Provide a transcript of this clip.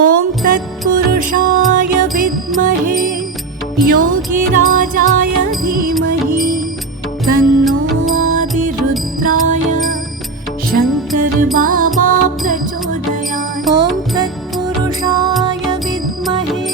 ॐ तत्पुरुषाय विद्महे योगिराजाय धीमहि तन्नो आदिरुद्राय शंकर बाबा प्रचोदयात्। ॐ तत्पुरुषाय विद्महे